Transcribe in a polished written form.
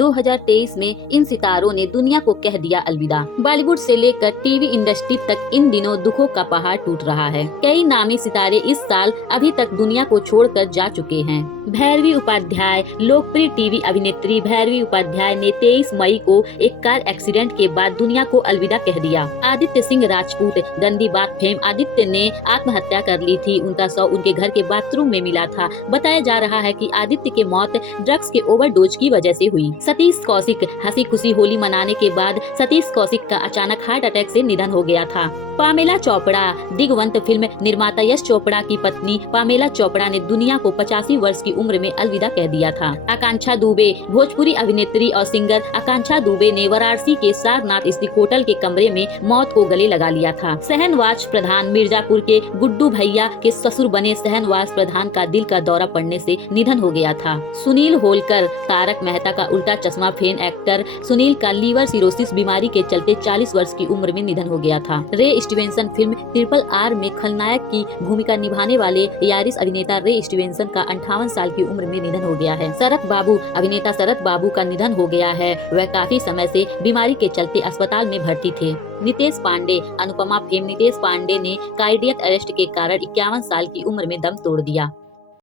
2023 में इन सितारों ने दुनिया को कह दिया अलविदा। बॉलीवुड से लेकर टीवी इंडस्ट्री तक इन दिनों दुखों का पहाड़ टूट रहा है। कई नामी सितारे इस साल अभी तक दुनिया को छोड़कर जा चुके हैं। भैरवी उपाध्याय, लोकप्रिय टीवी अभिनेत्री भैरवी उपाध्याय ने 23 मई को एक कार एक्सीडेंट के बाद दुनिया को अलविदा कह दिया। आदित्य सिंह राजपूत, गंदी बात फेम आदित्य ने आत्महत्या कर ली थी। उनका शव उनके घर के बाथरूम में मिला था। बताया जा रहा है कि आदित्य की मौत ड्रग्स के ओवरडोज की वजह से हुई। सतीश कौशिक, हंसी खुशी होली मनाने के बाद सतीश कौशिक का अचानक हार्ट अटैक से निधन हो गया था। पामेला चोपड़ा, दिग्वंत फिल्म निर्माता यश चोपड़ा की पत्नी पामेला चोपड़ा ने दुनिया को 85 वर्ष की उम्र में अलविदा कह दिया था। आकांक्षा दुबे, भोजपुरी अभिनेत्री और सिंगर आकांक्षा दुबे ने वाराणसी के सारनाथ स्थित होटल के कमरे में मौत को गले लगा लिया था। शहनवाज प्रधान, मिर्जापुर के गुड्डू भैया के ससुर बने शहनवाज प्रधान का दिल का दौरा पड़ने से निधन हो गया था। सुनील होलकर, तारक मेहता का उल्टा चश्मा फेम एक्टर सुनील का लीवर सिरोसिस बीमारी के चलते 40 वर्ष की उम्र में निधन हो गया था। रे स्टीवेंसन फिल्म RRR में खलनायक की भूमिका निभाने वाले यारिस अभिनेता रे स्टीवेंसन का 58 साल की उम्र में निधन हो गया है। शरत बाबू, अभिनेता शरत बाबू का निधन हो गया है। वह काफी समय से बीमारी के चलते अस्पताल में भर्ती थे। नितेश पांडे, अनुपमा फेम नितेश पांडे ने कार्डियक अरेस्ट के कारण 51 साल की उम्र में दम तोड़ दिया।